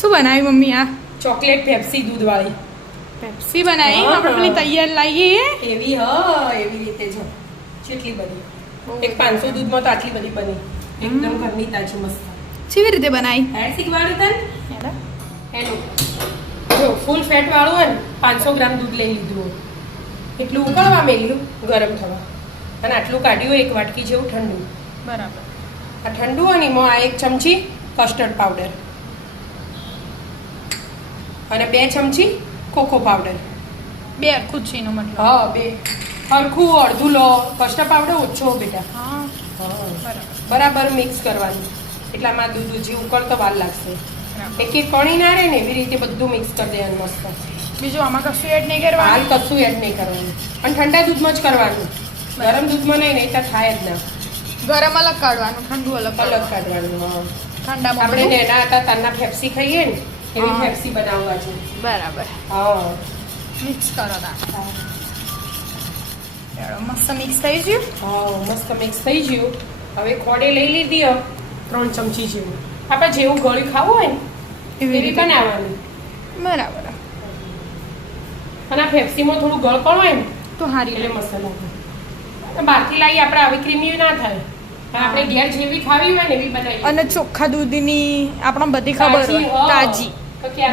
શું બનાવી મમ્મી આ ચોકલેટ પેપ્સી દૂધવાળી પેપ્સી બનાવી આપણે પેલી તૈયાર લાવીએ એવી એવી રીતે જો કેટલી બધી એક 500 દૂધમાં તો આટલી બધી બની એકદમ ઘરની તાજી મસ્ત કેવી રીતે બનાવી એડ શીખવાડું તને એનું જો ફૂલ ફેટ વાળું હોય ને 500 ગ્રામ દૂધ લઈ લીધું એટલું ઉકળવા મેલ્યું ગરમ થવા અને આટલું કાઢ્યું એક વાટકી જેવું ઠંડુ બરાબર આ ઠંડુ હોય ને એમાં આ 1 ચમચી કસ્ટર્ડ પાવડર અને 2 ચમચી કોકો પાવડર 2 હરખું છે એનો મતલબ હા 2 હરખું અડધું લો કસ્ટર્ડ પાવડર ઓછો બેટા હા બરાબર મિક્સ કરવાનું એટલામાં દૂધ જે ઉકળતો વાર લાગશે એક એક કણી ના રહે ને એવી રીતે બધું મિક્સ કરી દેવાનું મસ્ત બીજું આમાં કશું એડ નહીં કરવાનું હાલ કશું એડ નહીં કરવાનું અને ઠંડા દૂધમાં જ કરવાનું ગરમ દૂધમાં નહીં તો થાય જ ના ગરમ અલગ કાઢવાનું ઠંડુ અલગ કાઢવાનું હા ઠંડામાં આપણે નેના હતા તારના પેપ્સી ખાઈએ ને એવી પેપ્સી બનાવવા છે બરાબર હા મિક્સ કરો તા મસ્ત મિક્સ થઈ ગયું હા મસ્ત મિક્સ થઈ ગયું હવે ખોડે લઈ લીધી 3 ચમચી જેવું આપણે જેવું ગળી ખાવું હોય ને એવી રીતે બનાવવાનું બરાબર અને આ પેપ્સીમાં થોડું ગળપણ હોય ને તો હારી એટલે મસ્ત લાગે બહારથી લાવી આપણે આવી ક્રીમી ના થાય આપણે ઘેર જેવી ખાવી હોય ને એવી બનાવી અને ચોખ્ખા દૂધની આપણને બધી ખબર હોય તાજી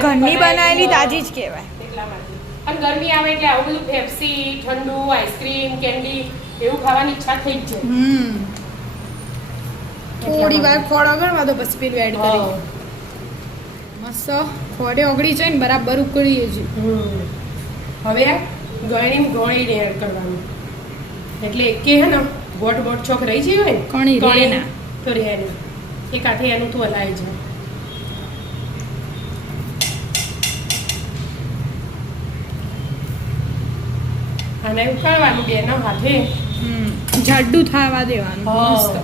ઘરની બનાવેલી તાજી જ કહેવાય એટલા માટે અને ગરમી આવે એટલે આવું બધું પેપ્સી ઠંડુ આઈસ્ક્રીમ કેન્ડી એવું ખાવાની ઈચ્છા થઈ જ જાય થોડી વાર ખોળ ઓગળવા દો પછી પેલું એડ કરી મસ્ત ખોડે ઓગળી જાય ને બરાબર ઉકળી છે હવે આ ગળણીને એડ કરવાનું એટલે એકે હે ને ગોટ ગોટ ચોક રહી જાય હોય ને કણી રહે ના તો રહે નહીં એક હાથે એનું તું હલાઈ જાય અને ઉકાળવાનું બેના હાથે જાડું થવા દેવાનું મસ્ત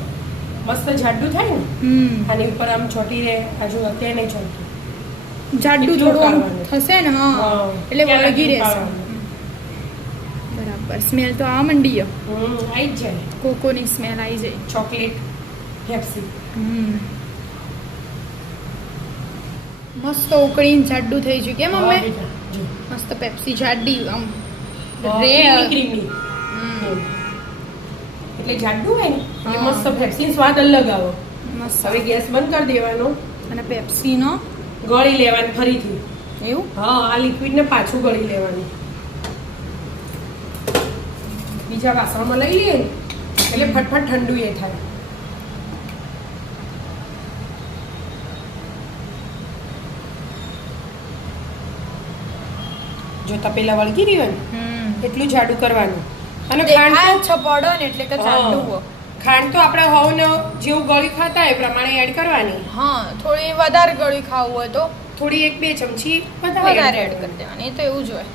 મસ્ત જાડું થાય ને આની ઉપર આમ ચોટી રહે આજુ અત્યારે નહીં ચોટતું જાડું થોડું થશે ને હા એટલે વળગી રહેશે બરાબર સ્મેલ તો આ મંડી આવી જ જાય કોકોની સ્મેલ આવી જાય ચોકલેટ પેપ્સી મસ્ત ઉકળીને જાડું થઈ ગયું કેમ મમ્મી મસ્ત પેપ્સી જાડી આમ ક્રીમી એટલે જાડું હોય ને એ મસ્ત પેપ્સી સ્વાદ અલગ આવો મસ્ત હવે ગેસ બંધ કરી દેવાનો અને પેપ્સીનો ગળી લેવાની ફરીથી એવું હા આ લિક્વિડ ને પાછું ગળી લેવાનું બીજા વાસણમાં લઈ લઈએ ને એટલે ફટફટ ઠંડુ એ થાય જો તપેલા વળગી રહ્યો ને એટલું જાડું કરવાનું અને ખાંડ છપડો ને એટલે કે જાડું ખાંડ તો આપણે હોવ ને જેવું ગળી ખાતા એ પ્રમાણે એડ કરવાની હા થોડી વધારે ગળી ખાવું હોય તો થોડી 1-2 ચમચી વધારે એડ કરી દેવાની એ તો એવું જ હોય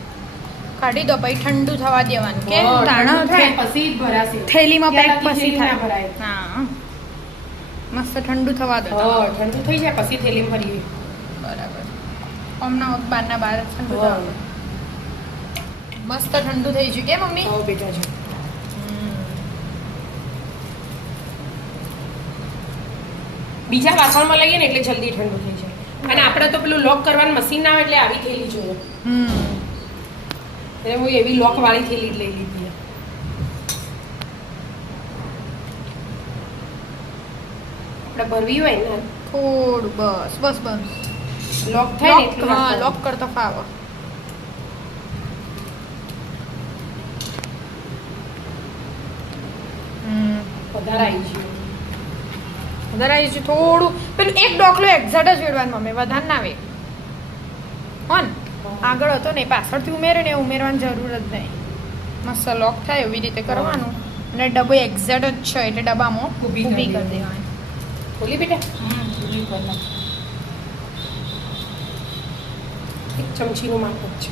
કાઢી દો પછી ઠંડુ થવા દેવાનું કે તાણા પછી ભરાશે થેલીમાં પેક પછી ના થાય ભરાય હા મસ્ત ઠંડુ થવા દો ઠંડુ થઈ જાય પછી થેલીમાં ભરીએ બરાબર હમણાં બારના બાર ઠંડુ થવા મસ્ત ઠંડુ થઈ ગયું કે મમ્મી હો બેટા છે બીજા વાસણમાં લઈએ ને એટલે જલ્દી ઠંડુ થઈ જાય અને આપણે તો પેલું લોક કરવાનું મશીન ના આવે એટલે આવી થેલી જોઈએ એટલે હું એવી લોક વાળી થેલી જ લઈ લીધી આપણે ભરવી હોય ને થોડું બસ બસ બસ લોક થાય ને એટલું હા લોક કરતા ફાવે વધારે આવી ગયું વધારે આવી છે થોડું પેલું એક ડોકલો એક્ઝેક્ટ જ વેડવાનું મમ્મી વધારે ના આવે હોન આગળ હતો ને પાછળથી ઉમેરે ને ઉમેરવાની જરૂર જ નહીં મસ્ત લોક થાય એવી રીતે કરવાનું અને ડબ્બો એક્ઝેક્ટ જ છે એટલે ડબ્બામાં ઊભી કરી દેવાની ખોલી બેટા ઊભી કરી એક ચમચીનું માપ જ છે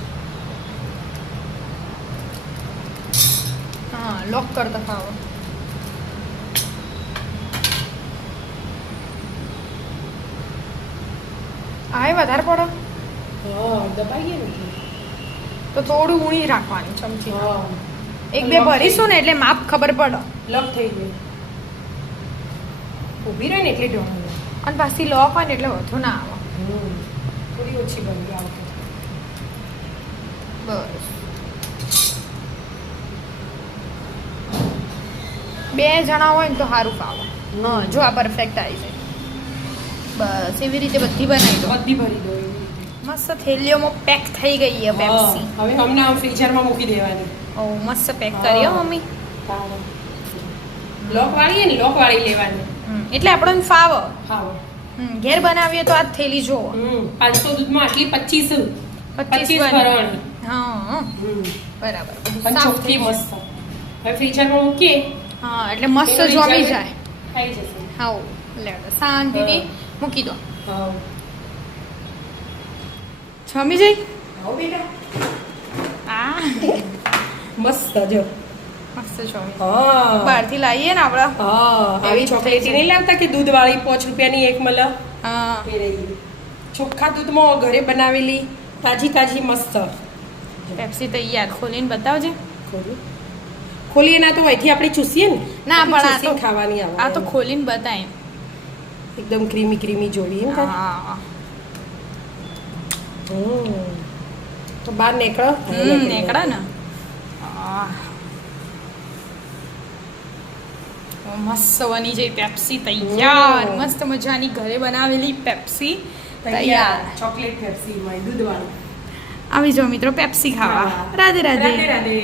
હા લોક કરતા ફાવો આ વધારે પડે દબાઈએ ને તો થોડું ઊણી રાખવાની ચમચી હા એક બે ભરીશું ને એટલે માપ ખબર પડે લોક થઈ ગયું ઊભી રહે ને એટલે ઢોળાય અને પાછી લોક હોય ને એટલે વધુ ના આવે ઓછી બની આ વખતે. બસ 2 જણા હોય ને તો સારું ફાવે. હા જો આ પરફેક્ટ આવી જાય. બસ એવી રીતે બધી બનાવી દો. બધી ભરી દો એવી રીતે. મસ્ત થેલીઓમાં પેક થઈ ગઈ છે પેપ્સી. હવે અમને આમ ફ્રીઝરમાં મૂકી દેવાની. ઓ મસ્ત પેક કરી હો મમ્મી. લોક વાળીએ ને લોક વાળી લેવાની. એટલે આપણને ફાવે. હા. ઘેર બનાવીએ તો આ જ થેલી જોવો. 500 દૂધમાં આટલી 25 25 ભરવાની. હા બરાબર. પણ ચોખ્ખી મસ્ત. હવે ફ્રીઝરમાં મૂકીએ. હા એટલે મસ્ત જમી જાય. ખાઈ જશે. હા લે શાંતિથી મૂકી દો. હા. જમી જઈ. આવો બેટા. આ મસ્ત જો. મસ્ત જમી. હા. બહારથી લાવીએ ને આપણે. હા. આવી ચોકલેટી નહીં લાવતા કે દૂધ વાળી 5 રૂપિયાની એક મળે. હા એ રહી. ચોખ્ખા દૂધમાં ઘરે બનાવેલી તાજી તાજી મસ્ત. પેપ્સી તૈયાર. ખોલીને બતાવજે. ખોલીએ ના તો અહીંથી આપણે ચૂસીએ ને. ના પણ આ તો ખાવાની આવે. આ તો ખોલીને બતાય. એકદમ ક્રીમી ક્રીમી જોડી એમ થાય. હા તો બહાર નીકળો. નીકળે ને. મસ્ત બની જાય પેપ્સી તૈયાર. મસ્ત મજાની ઘરે બનાવેલી પેપ્સી તૈયાર. ચોકલેટ પેપ્સી માં દૂધ વાળી. આવી જાઓ મિત્રો પેપ્સી ખાવા. રાધે રાધે. રાધે રાધે.